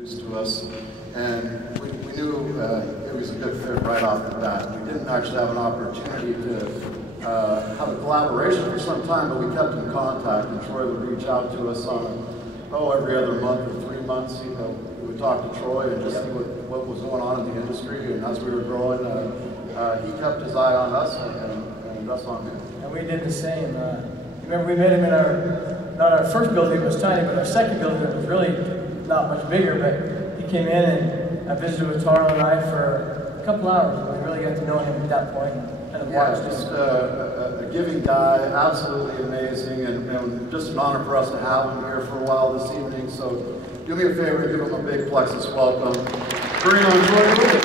To us, and we knew it was a good fit right off the bat. We didn't actually have an opportunity to have a collaboration for some time, but we kept in contact, and Troy would reach out to us on, every other month or 3 months. We would talk to Troy and just see what was going on in the industry, and as we were growing, he kept his eye on us and us on him. And we did the same. Remember, we met him in not our first building, it was tiny, but our second building, it was really not much bigger, but he came in and I visited with Tara and I for a couple hours. We really got to know him at that point. And just a giving guy, absolutely amazing, and just an honor for us to have him here for a while this evening. So do me a favor, give him a big Plexus welcome. Bring on Troy Dooley.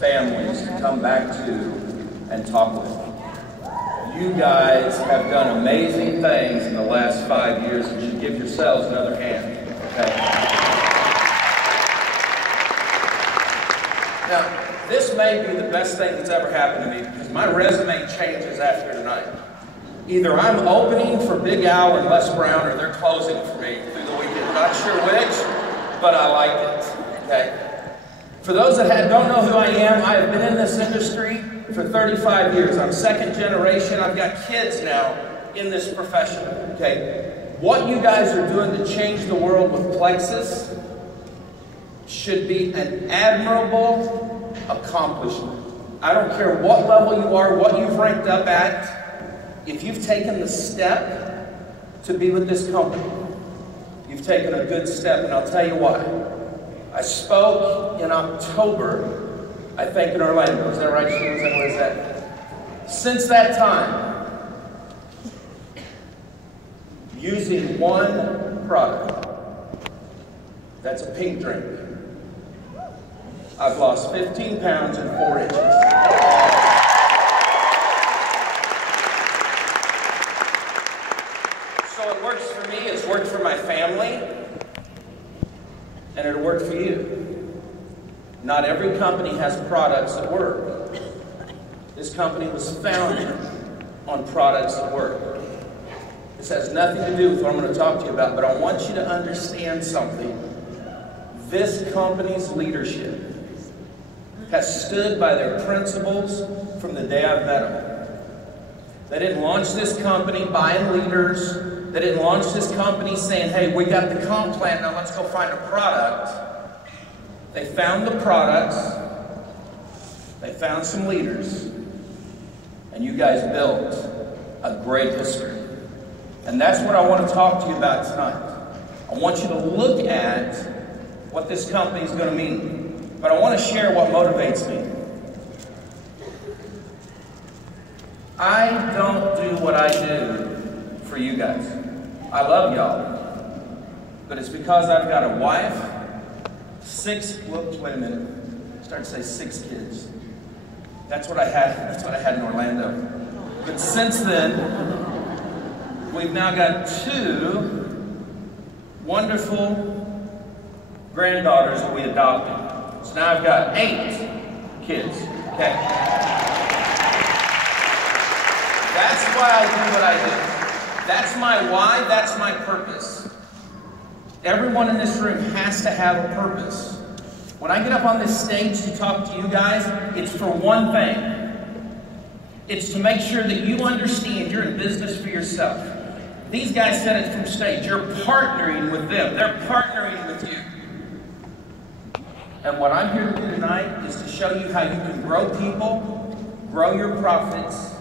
Families to come back to and talk with. You guys have done amazing things in the last 5 years and should give yourselves another hand. Okay? Now, this may be the best thing that's ever happened to me because my resume changes after tonight. Either I'm opening for Big Al and Les Brown or they're closing for me through the weekend. Not sure which, but I like it. Okay? For those that don't know who I am, I have been in this industry for 35 years. I'm second generation. I've got kids now in this profession. Okay? What you guys are doing to change the world with Plexus should be an admirable accomplishment. I don't care what level you are, what you've ranked up at. If you've taken the step to be with this company, you've taken a good step, and I'll tell you why. I spoke in October, I think in Orlando. Is that right, Steve? What is that? Since that time, using one product, that's a pink drink, I've lost 15 pounds and 4 inches. So it works for me, it's worked for my family, and it'll work for you. Not every company has products that work. This company was founded on products that work. This has nothing to do with what I'm going to talk to you about, but I want you to understand something. This company's leadership has stood by their principles from the day I've met them. They didn't launch this company buying leaders. They didn't launch this company saying, hey, we got the comp plan, now let's go find a product. They found the products, they found some leaders, and you guys built a great history. And that's what I want to talk to you about tonight. I want you to look at what this company is going to mean, but I want to share what motivates me. I don't do what I do for you guys. I love y'all, but it's because I've got a wife, wait a minute, I started to say 6 kids. That's what I had in Orlando. But since then, we've now got 2 wonderful granddaughters that we adopted. So now I've got 8 kids, okay? That's why I do what I do. That's my why, that's my purpose. Everyone in this room has to have a purpose. When I get up on this stage to talk to you guys, it's for one thing. It's to make sure that you understand you're in business for yourself. These guys said it from stage. You're partnering with them. They're partnering with you. And what I'm here to do tonight is to show you how you can grow people, grow your profits,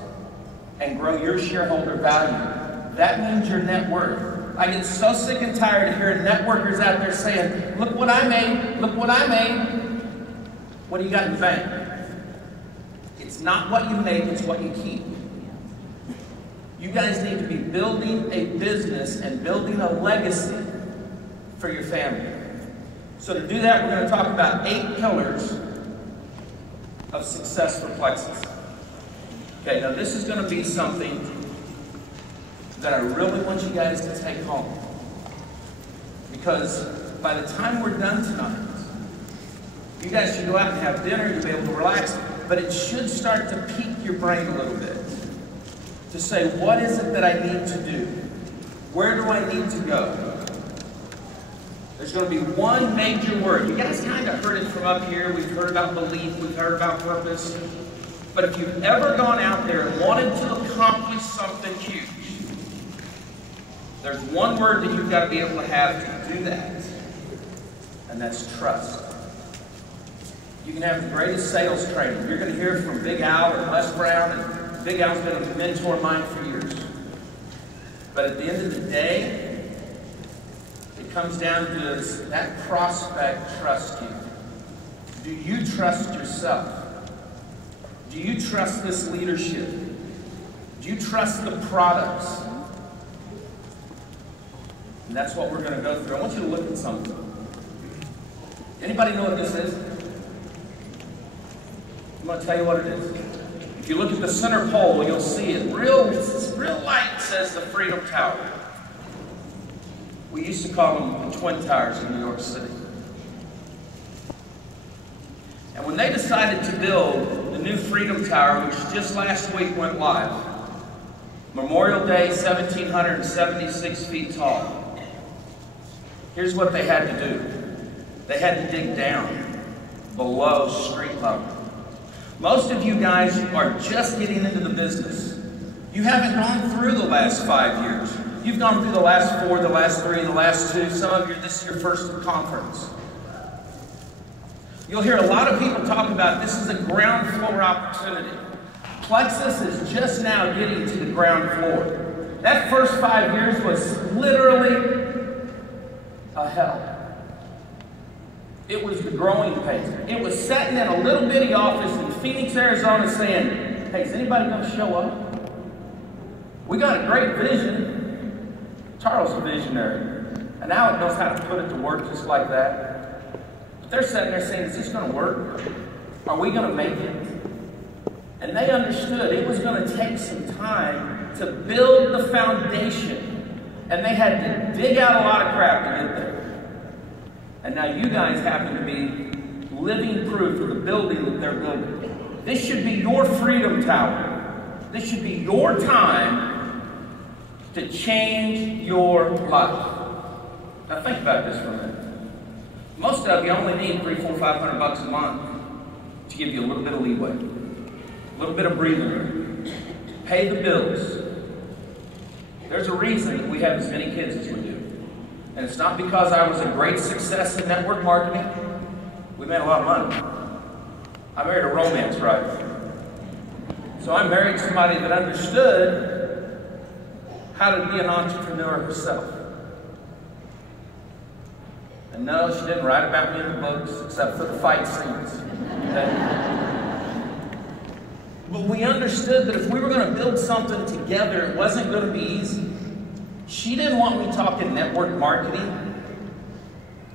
and grow your shareholder value. That means your net worth. I get so sick and tired of hearing networkers out there saying, look what I made, look what I made. What do you got in the bank? It's not what you make, it's what you keep. You guys need to be building a business and building a legacy for your family. So to do that, we're going to talk about 8 pillars of success for Plexus. Okay, now this is going to be something that I really want you guys to take home. Because by the time we're done tonight, you guys should go out and have dinner, you'll be able to relax, but it should start to pique your brain a little bit. To say, what is it that I need to do? Where do I need to go? There's going to be one major word. You guys kind of heard it from up here. We've heard about belief. We've heard about purpose. But if you've ever gone out there and wanted to accomplish something huge, there's one word that you've got to be able to have to do that. And that's trust. You can have the greatest sales training. You're going to hear from Big Al or Les Brown. And Big Al's been a mentor of mine for years. But at the end of the day, it comes down to does that prospect trust you? Do you trust yourself? Do you trust this leadership? Do you trust the products? And that's what we're going to go through. I want you to look at something. Anybody know what this is? I'm going to tell you what it is. If you look at the center pole, you'll see it. Real light says the Freedom Tower. We used to call them the Twin Towers in New York City. And when they decided to build the new Freedom Tower, which just last week went live, Memorial Day, 1,776 feet tall, here's what they had to do. They had to dig down below street level. Most of you guys are just getting into the business. You haven't gone through the last 5 years. You've gone through the last 4, the last 3, the last 2. Some of you, this is your first conference. You'll hear a lot of people talk about this is a ground floor opportunity. Plexus is just now getting to the ground floor. That first 5 years was literally a hell. It was the growing pains. It was sitting in a little bitty office in Phoenix, Arizona saying, hey, is anybody going to show up? We got a great vision. Charles is a visionary. And Alec knows how to put it to work just like that. But they're sitting there saying, is this going to work? Are we going to make it? And they understood it was going to take some time to build the foundation. And they had to dig out a lot of crap to get there. And now you guys happen to be living proof of the building that they're building. This should be your Freedom Tower. This should be your time to change your life. Now think about this for a minute. Most of you only need $300, $400, $500 a month to give you a little bit of leeway, a little bit of breathing room, pay the bills. There's a reason that we have as many kids as we do. And it's not because I was a great success in network marketing. We made a lot of money. I married a romance writer. So I married somebody that understood how to be an entrepreneur herself. And no, she didn't write about me in the books except for the fight scenes. Okay? But we understood that if we were going to build something together, it wasn't going to be easy. She didn't want me talking network marketing.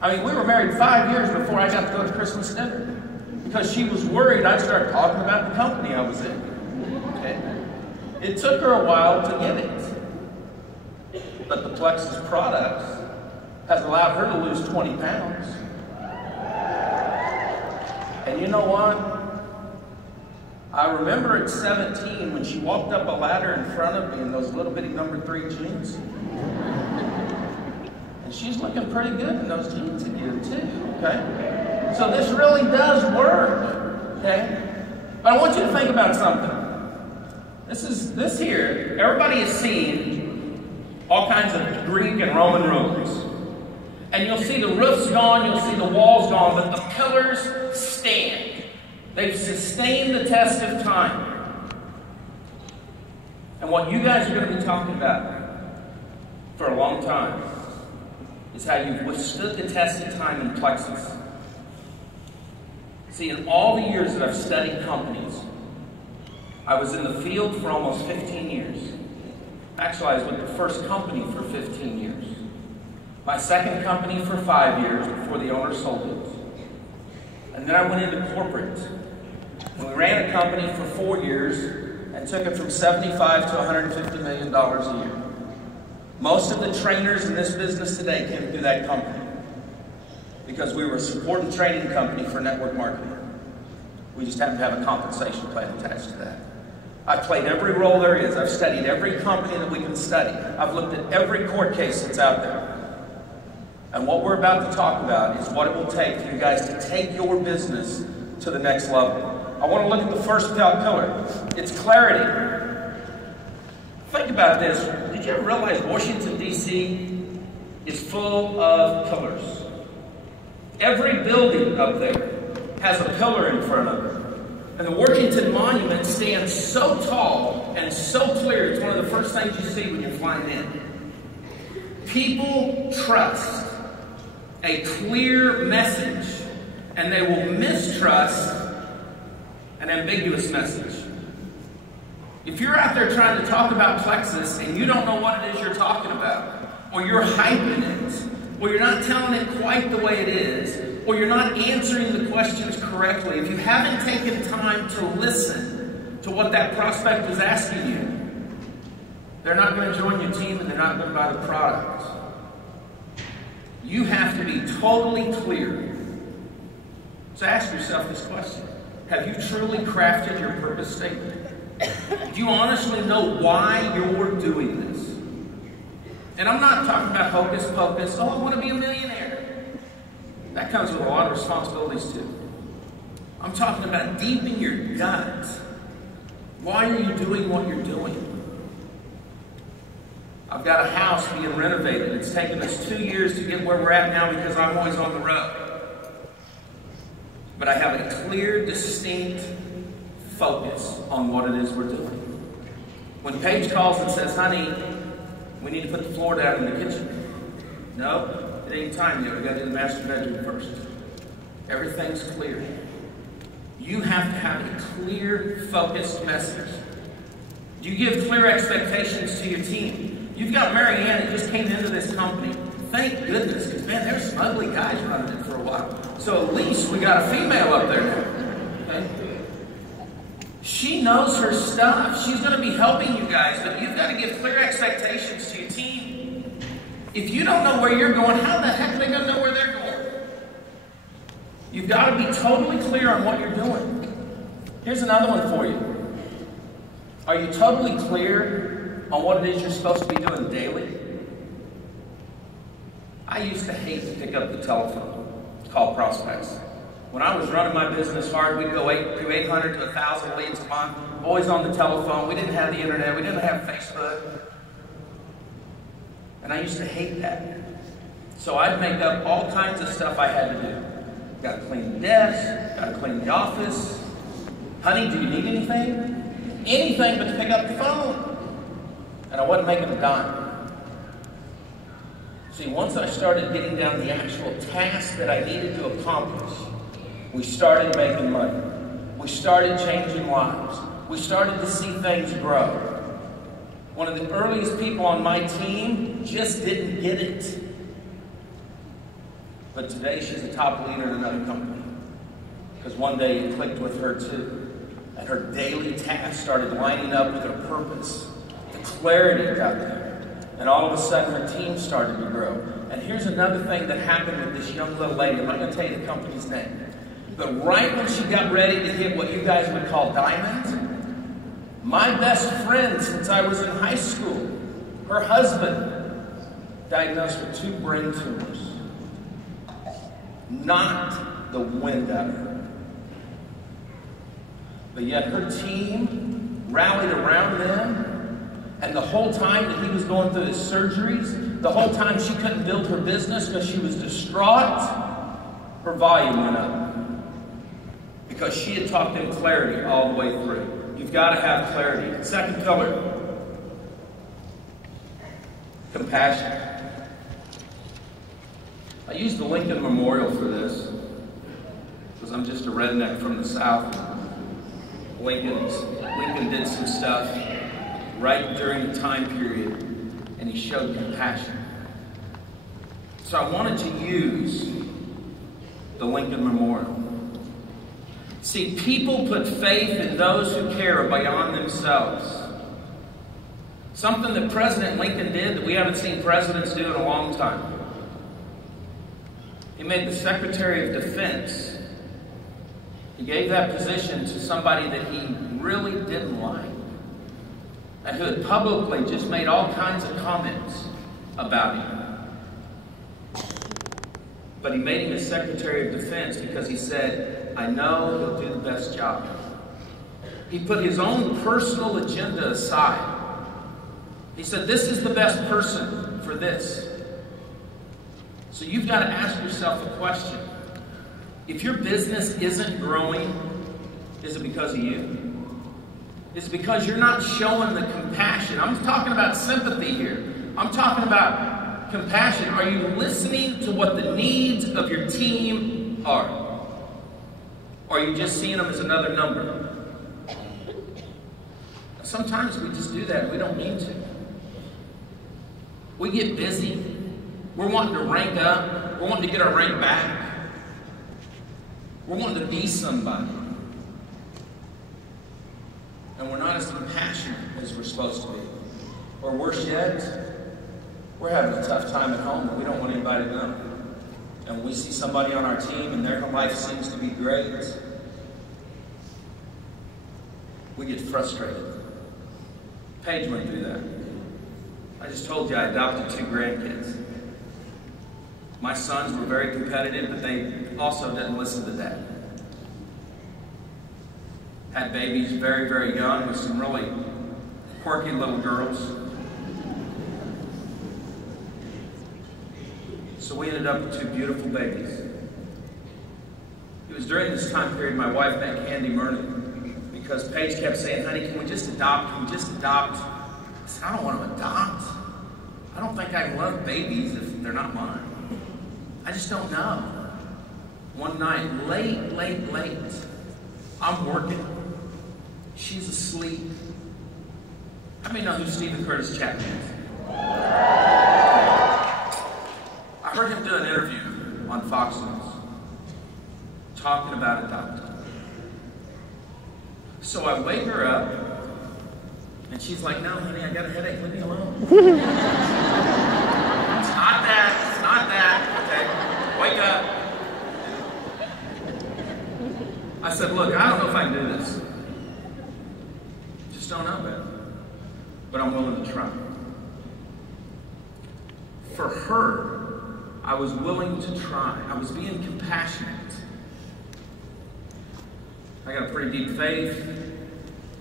I mean, we were married 5 years before I got to go to Christmas dinner because she was worried I'd start talking about the company I was in. Okay? It took her a while to get it. But the Plexus products has allowed her to lose 20 pounds. And you know what? I remember at 17 when she walked up a ladder in front of me in those little bitty number 3 jeans. And she's looking pretty good in those jeans again too, okay? So this really does work, okay? But I want you to think about something. This here, everybody has seen all kinds of Greek and Roman ruins. And you'll see the roof's gone, you'll see the walls gone, but the pillars stand. They've sustained the test of time. And what you guys are going to be talking about for a long time is how you've withstood the test of time in Plexus. See, in all the years that I've studied companies, I was in the field for almost 15 years. Actually, I was with the first company for 15 years. My second company for 5 years before the owner sold it. And then I went into corporate. And we ran a company for 4 years and took it from $75 to $150 million a year. Most of the trainers in this business today came through that company because we were a support and training company for network marketing. We just happen to have a compensation plan attached to that. I've played every role there is. I've studied every company that we can study. I've looked at every court case that's out there. And what we're about to talk about is what it will take for you guys to take your business to the next level. I want to look at the first pillar. It's clarity. Think about this. Did you ever realize Washington, D.C. is full of pillars? Every building up there has a pillar in front of it. And the Washington Monument stands so tall and so clear, it's one of the first things you see when you're flying in. People trust a clear message, and they will mistrust an ambiguous message. If you're out there trying to talk about Plexus and you don't know what it is you're talking about, or you're hyping it, or you're not telling it quite the way it is, or you're not answering the questions correctly, if you haven't taken time to listen to what that prospect is asking you, they're not going to join your team and they're not going to buy the product. You have to be totally clear. So ask yourself this question. Have you truly crafted your purpose statement? Do you honestly know why you're doing this? And I'm not talking about hocus pocus. Oh, I want to be a millionaire. That comes with a lot of responsibilities too. I'm talking about deep in your gut. Why are you doing what you're doing? I've got a house being renovated. It's taken us 2 years to get where we're at now because I'm always on the road. But I have a clear, distinct focus on what it is we're doing. When Paige calls and says, honey, we need to put the floor down in the kitchen. No. It ain't time yet. We've got to do the master bedroom first. Everything's clear. You have to have a clear, focused message. You give clear expectations to your team. You've got Mary Ann that just came into this company. Thank goodness, because man, there's some ugly guys running it for a while. So at least we got a female up there now. Okay? She knows her stuff. She's going to be helping you guys, but you've got to give clear expectations to your team. If you don't know where you're going, how the heck are they going to know where they're going? You've got to be totally clear on what you're doing. Here's another one for you. Are you totally clear on what it is you're supposed to be doing daily? I used to hate to pick up the telephone, call prospects. When I was running my business hard, we'd go through 800 to 1,000 leads a month, always on the telephone. We didn't have the internet. We didn't have Facebook. And I used to hate that. So I'd make up all kinds of stuff I had to do. Got to clean the desk, got to clean the office. Honey, do you need anything? Anything but to pick up the phone. And I wasn't making a dime. See, once I started getting down the actual task that I needed to accomplish, we started making money. We started changing lives. We started to see things grow. One of the earliest people on my team just didn't get it. But today she's a top leader in another company. Because one day it clicked with her too. And her daily tasks started lining up with her purpose. The clarity got there. And all of a sudden her team started to grow. And here's another thing that happened with this young little lady. I'm not going to tell you the company's name. But right when she got ready to hit what you guys would call diamond, my best friend since I was in high school, her husband, diagnosed with 2 brain tumors. Knocked the wind out of her. But yet her team rallied around them, and the whole time that he was going through his surgeries, the whole time she couldn't build her business because she was distraught, her volume went up. Because she had taught them clarity all the way through. You've got to have clarity. Second pillar, compassion. I used the Lincoln Memorial for this because I'm just a redneck from the South. Lincoln did some stuff right during the time period, and he showed compassion. So I wanted to use the Lincoln Memorial. See, people put faith in those who care beyond themselves. Something that President Lincoln did that we haven't seen presidents do in a long time. He made the Secretary of Defense. He gave that position to somebody that he really didn't like, and who had publicly just made all kinds of comments about him. But he made him a Secretary of Defense because he said, I know he'll do the best job. He put his own personal agenda aside. He said, this is the best person for this. So you've got to ask yourself a question. If your business isn't growing, is it because of you? Is it because you're not showing the compassion? I'm talking about sympathy here. I'm talking about compassion. Are you listening to what the needs of your team are? Or are you just seeing them as another number? Sometimes we just do that and we don't mean to. We get busy. We're wanting to rank up. We're wanting to get our rank back. We're wanting to be somebody. And we're not as compassionate as we're supposed to be. Or worse yet, we're having a tough time at home and we don't want anybody to know. And when we see somebody on our team and their life seems to be great, we get frustrated. Paige went through that. I just told you I adopted 2 grandkids. My sons were very competitive, but they also didn't listen to Dad. Had babies very, very young with some really quirky little girls. So we ended up with 2 beautiful babies. It was during this time period my wife met Candy Mernon because Paige kept saying, honey, can we just adopt? Can we just adopt? I said, I don't want to adopt. I don't think I can love babies if they're not mine. I just don't know. One night, late, I'm working. She's asleep. How many know who Stephen Curtis Chapman is? I heard him do an interview on Fox News talking about adopting. So I wake her up, and she's like, no, honey, I got a headache. Leave me alone. It's not that. It's not that. Okay, wake up. I said, look, I don't know if I can do this. Just don't know better. But I'm willing to try. For her, I was willing to try. I was being compassionate. I got a pretty deep faith.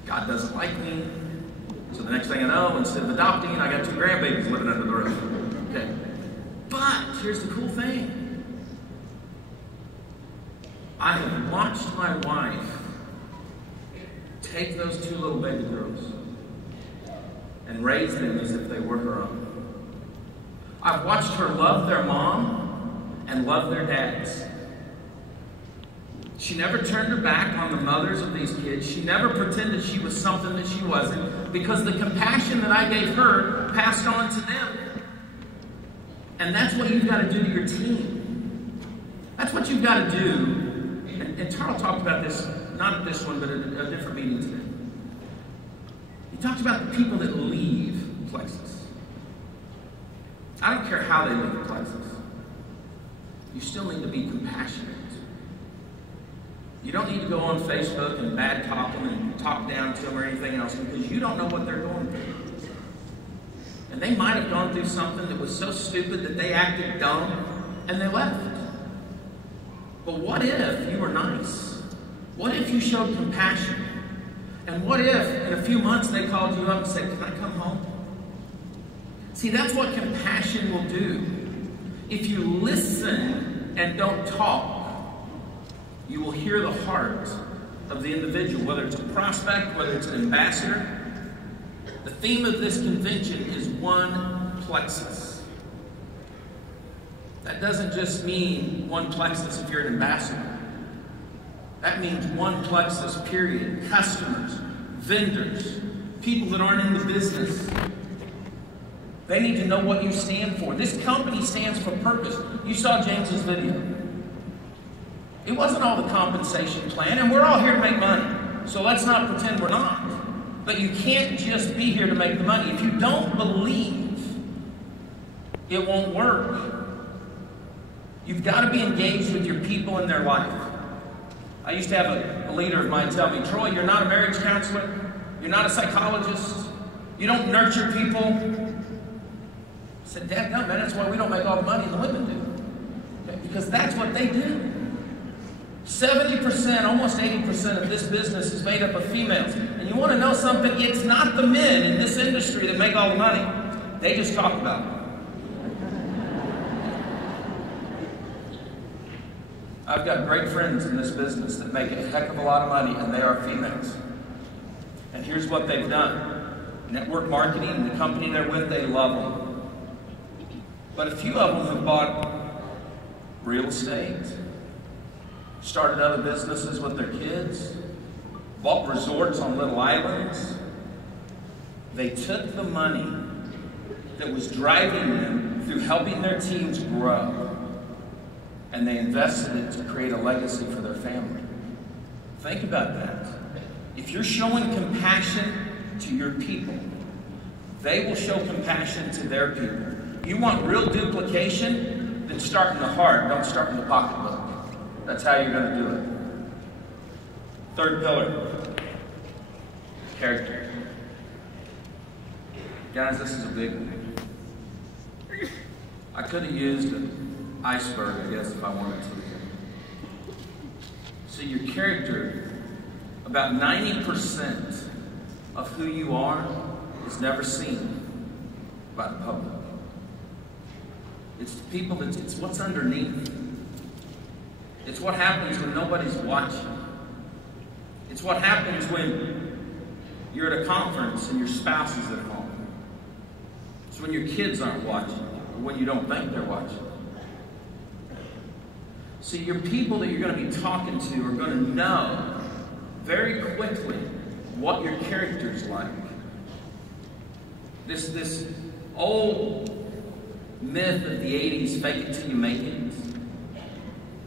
God doesn't like me. So the next thing I know, instead of adopting, I got 2 grandbabies living under the roof. Okay. But here's the cool thing. I have watched my wife take those 2 little baby girls and raise them as if they were her own. I've watched her love their mom and love their dads. She never turned her back on the mothers of these kids. She never pretended she was something that she wasn't, because the compassion that I gave her passed on to them. And that's what you've got to do to your team. That's what you've got to do. And Tarl talked about this, not at this one, but at a different meeting today. He talked about the people that leave Plexus. I don't care how they leave Plexus. You still need to be compassionate. You don't need to go on Facebook and bad talk them and talk down to them or anything else, because you don't know what they're going through. And they might have gone through something that was so stupid that they acted dumb and they left. But what if you were nice? What if you showed compassion? And what if in a few months they called you up and said, can I come home? See, that's what compassion will do. If you listen and don't talk, you will hear the heart of the individual, whether it's a prospect, whether it's an ambassador. The theme of this convention is one Plexus. That doesn't just mean one Plexus if you're an ambassador. That means one Plexus, period. Customers, vendors, people that aren't in the business. They need to know what you stand for. This company stands for purpose. You saw James's video. It wasn't all the compensation plan, and we're all here to make money. So let's not pretend we're not. But you can't just be here to make the money. If you don't believe, it won't work. You've got to be engaged with your people in their life. I used to have a leader of mine tell me, Troy, you're not a marriage counselor. You're not a psychologist. You don't nurture people. I said, Dad, no, man, that's why we don't make all the money the women do. Okay? Because that's what they do. 70%, almost 80% of this business is made up of females. And you want to know something? It's not the men in this industry that make all the money. They just talk about it. I've got great friends in this business that make a heck of a lot of money, and they are females. And here's what they've done. Network marketing, the company they're with, they love them. But a few of them have bought real estate, started other businesses with their kids, bought resorts on little islands. They took the money that was driving them through helping their teams grow, and they invested it to create a legacy for their family. Think about that. If you're showing compassion to your people, they will show compassion to their people. You want real duplication? Then start in the heart, don't start in the pocketbook. That's how you're going to do it. Third pillar, character. Guys, this is a big one. I could have used an iceberg, I guess, if I wanted to. So your character, about 90% of who you are is never seen by the public. It's the people, it's what's underneath. It's what happens when nobody's watching. It's what happens when you're at a conference and your spouse is at home. It's when your kids aren't watching, or when you don't think they're watching. See, your people that you're going to be talking to are going to know very quickly what your character's like. This old myth of the 80s, fake it till you make it,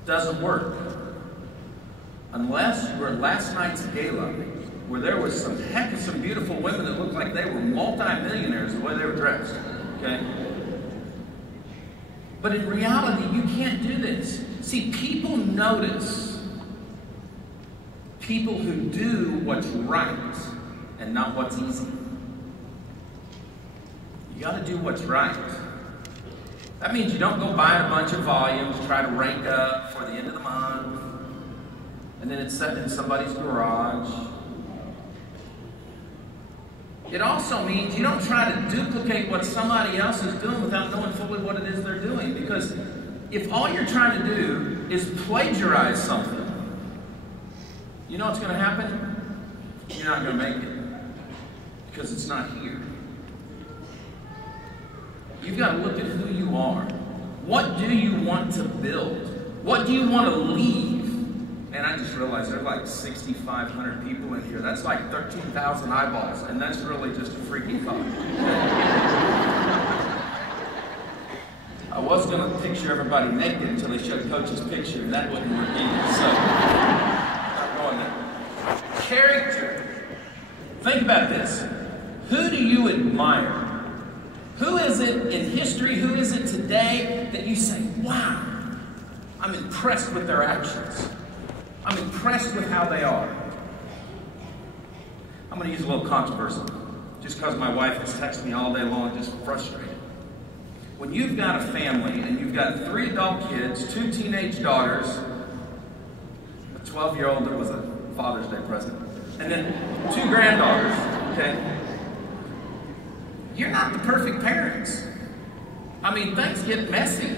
doesn't work. Unless you were at last night's gala, where there was some beautiful women that looked like they were multi-millionaires the way they were dressed. Okay? But in reality, you can't do this. See, people notice people who do what's right and not what's easy. You got to do what's right. That means you don't go buy a bunch of volumes, try to rank up for the end of the month, and then it's set in somebody's garage. It also means you don't try to duplicate what somebody else is doing without knowing fully what it is they're doing. Because if all you're trying to do is plagiarize something, you know what's going to happen? You're not going to make it. Because it's not here. You've got to look at who you are. What do you want to build? What do you want to leave? And I just realized there's like 6,500 people in here. That's like 13,000 eyeballs, and that's really just a freaky thought. I was going to picture everybody naked until they showed Coach's picture, and that wouldn't work either. So, I'm not going there. Character. Think about this. Who do you admire? Who is it in history, who is it today that you say, wow, I'm impressed with their actions. I'm impressed with how they are. I'm going to use a little controversy, just because my wife has texted me all day long, just frustrated. When you've got a family and you've got 3 adult kids, 2 teenage daughters, a 12-year-old that was a Father's Day present, and then 2 granddaughters, okay? You're not the perfect parents. I mean, things get messy.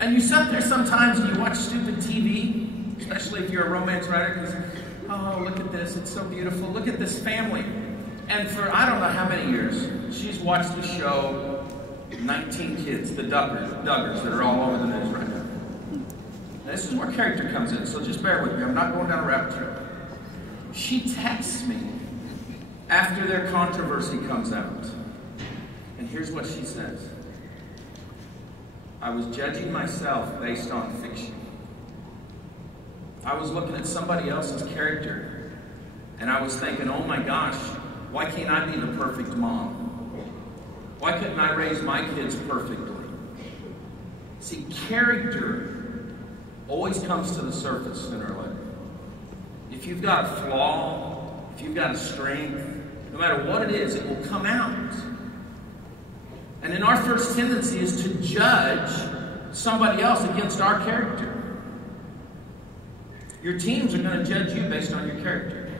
And you sit there sometimes and you watch stupid TV, especially if you're a romance writer, because, oh, look at this, it's so beautiful. Look at this family. And for I don't know how many years, she's watched the show 19 Kids, the Duggars that are all over the news right now. Now, this is where character comes in, so just bear with me. I'm not going down a rabbit trail. She texts me after their controversy comes out. And here's what she says. I was judging myself based on fiction. I was looking at somebody else's character And I was thinking, oh my gosh, why can't I be the perfect mom? Why couldn't I raise my kids perfectly? See, character always comes to the surface sooner or later. If you've got a flaw, if you've got a strength, no matter what it is, it will come out. And then our first tendency is to judge somebody else against our character. Your teams are going to judge you based on your character.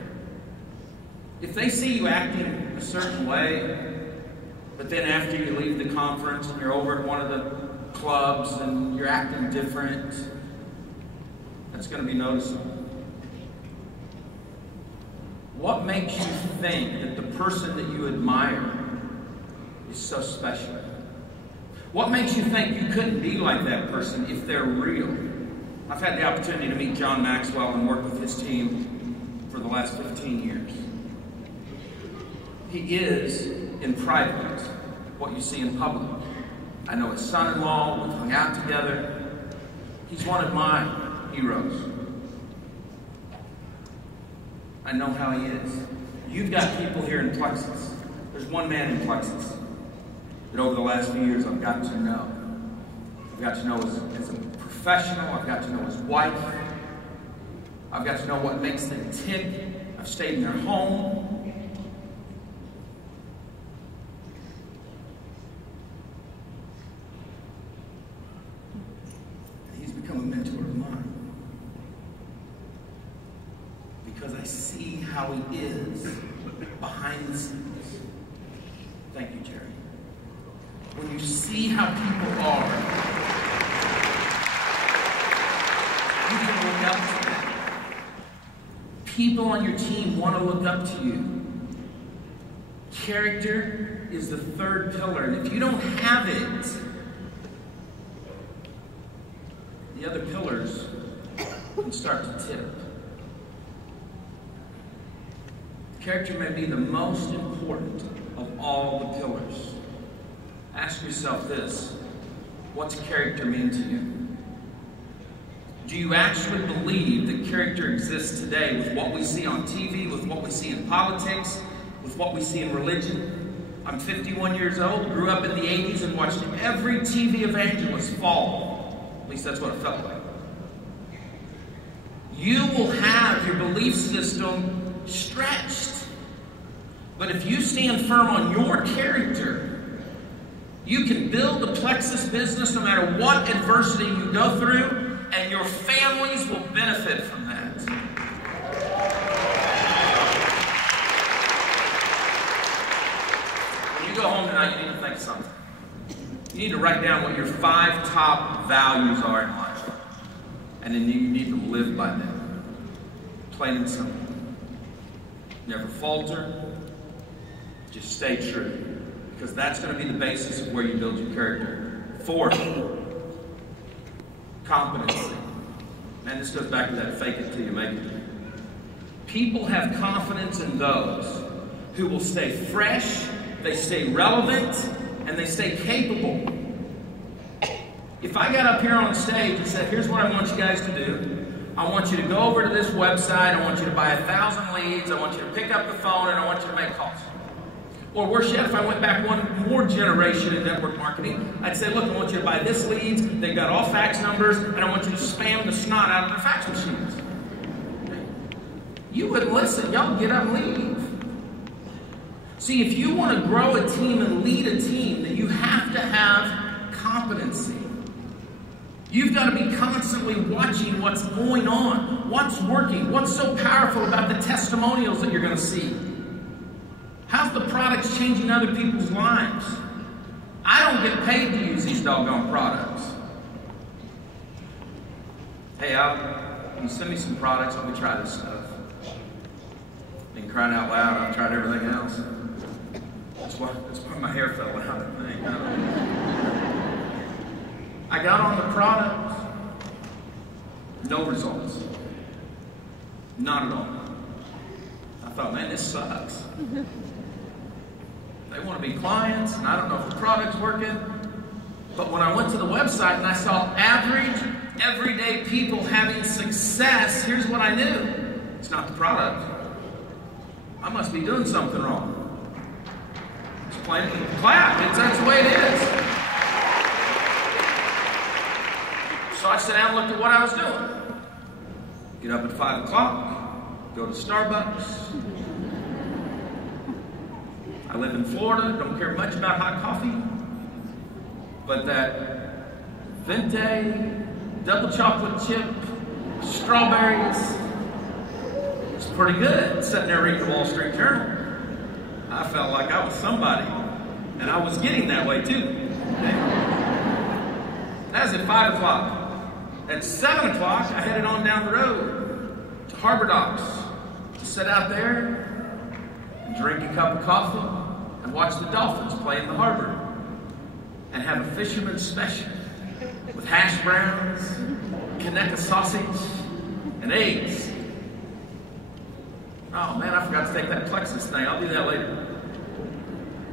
If they see you acting a certain way, but then after you leave the conference and you're over at one of the clubs and you're acting different, that's going to be noticeable. What makes you think that the person that you admire is so special? What makes you think you couldn't be like that person if they're real? I've had the opportunity to meet John Maxwell and work with his team for the last 15 years. He is, in private, what you see in public. I know his son-in-law, we've hung out together. He's one of my heroes. I know how he is. You've got people here in Plexus. There's one man in Plexus that over the last few years I've got to know. I've got to know as a professional. I've got to know his wife. I've got to know what makes them tick. I've stayed in their home. He's become a mentor of mine. Because I see how he is behind the scenes. Thank you, Jerry. When you see how people are, you can look up to them. People on your team want to look up to you. Character is the third pillar, and if you don't have it, the other pillars can start to tip. Character may be the most important of all the pillars. Ask yourself this: what's character mean to you? Do you actually believe that character exists today with what we see on TV, with what we see in politics, with what we see in religion? I'm 51 years old, grew up in the 80s and watched every TV evangelist fall. At least that's what it felt like. You will have your belief system stretched. But if you stand firm on your character, you can build a Plexus business no matter what adversity you go through, and your families will benefit from that. When you go home tonight, you need to think of something. You need to write down what your 5 top values are in life. And then you need to live by them. Plain and simple. Never falter. Just stay true. Because that's going to be the basis of where you build your character. 4th, competency. Man, this goes back to that fake it till you make it. People have confidence in those who will stay fresh, they stay relevant, and they stay capable. If I got up here on stage and said, here's what I want you guys to do. I want you to go over to this website, I want you to buy 1,000 leads, I want you to pick up the phone, and I want you to make calls. Or worse yet, if I went back one more generation in network marketing, I'd say, look, I want you to buy this leads, they've got all fax numbers, and I want you to spam the snot out of their fax machines. You wouldn't listen, y'all get up and leave. See, if you want to grow a team and lead a team, then you have to have competency. You've got to be constantly watching what's going on, what's working, what's so powerful about the testimonials that you're going to see. How's the products changing other people's lives? I don't get paid to use these doggone products. Hey, can you send me some products? Let me try this stuff. And crying out loud, I've tried everything else. That's why my hair fell out, I think. I got on the product. No results. Not at all. I thought, man, this sucks. They want to be clients, and I don't know if the product's working. But when I went to the website and I saw average, everyday people having success, here's what I knew. It's not the product. I must be doing something wrong. It's plain clap. That's the way it is. So I sat down and looked at what I was doing. Get up at 5 o'clock, go to Starbucks. I live in Florida, don't care much about hot coffee, but that Venti, double chocolate chip, strawberries, it's pretty good. Sitting there reading the Wall Street Journal, I felt like I was somebody, and I was getting that way too. That was at 5 o'clock. At 7 o'clock, I headed on down the road to Harbor Docks to sit out there and drink a cup of coffee and watch the dolphins play in the harbor and have a fisherman's special with hash browns, Kaneka sausage, and eggs. Oh man, I forgot to take that Plexus thing. I'll do that later.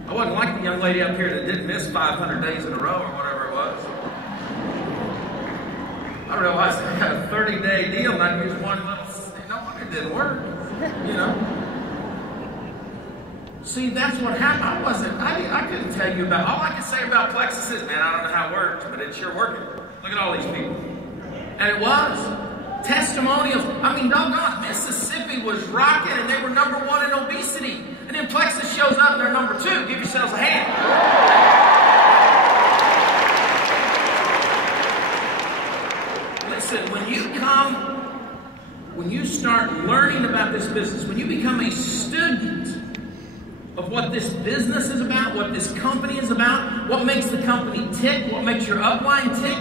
I wasn't like the young lady up here that didn't miss 500 days in a row or whatever it was. I realized I had a 30-day deal and I used one little, no wonder it didn't work, you know. See, that's what happened. I couldn't tell you about, all I could say about Plexus is, man, I don't know how it works, but it's sure working. Look at all these people. And it was. Testimonials. I mean, doggone, Mississippi was rocking and they were #1 in obesity. And then Plexus shows up and they're #2. Give yourselves a hand. Listen, when you start learning about this business, when you become a student of what this business is about, what this company is about, what makes the company tick, what makes your upline tick,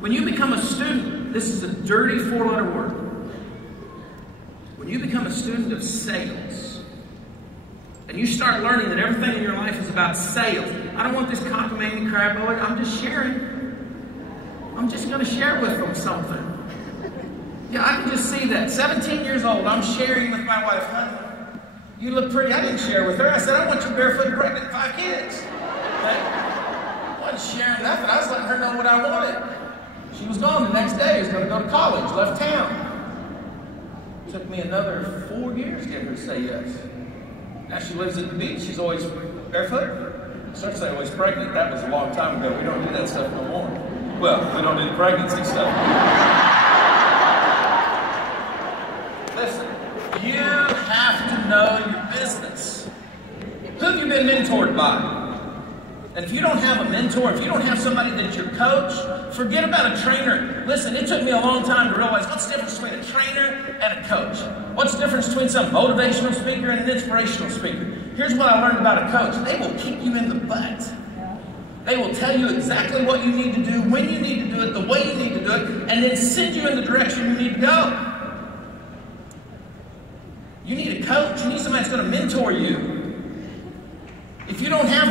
when you become a student, this is a dirty 4-letter word. When you become a student of sales, and you start learning that everything in your life is about sales. I don't want this cockamamie crap, I'm just sharing. I'm just going to share with them something. Yeah, I can just see that. 17 years old, I'm sharing with my wife, honey, you look pretty. I didn't share with her. I said, I want you barefoot and pregnant, 5 kids. I wasn't sharing nothing. I was letting her know what I wanted. She was gone the next day. She was going to go to college, left town. It took me another 4 years to get her to say yes. Now she lives at the beach. She's always barefoot. I started saying always pregnant. That was a long time ago. We don't do that stuff no more. Well, we don't do the pregnancy stuff. Listen, you have to know your business. Who have you been mentored by? And if you don't have a mentor, if you don't have somebody that's your coach, forget about a trainer. Listen, it took me a long time to realize what's the difference between a trainer and a coach. What's the difference between some motivational speaker and an inspirational speaker? Here's what I learned about a coach. They will kick you in the butt. They will tell you exactly what you need to do, when you need to do it, the way you need to do it, and then send you in the direction you need to go. You need a coach. You need somebody that's going to mentor you. If you don't have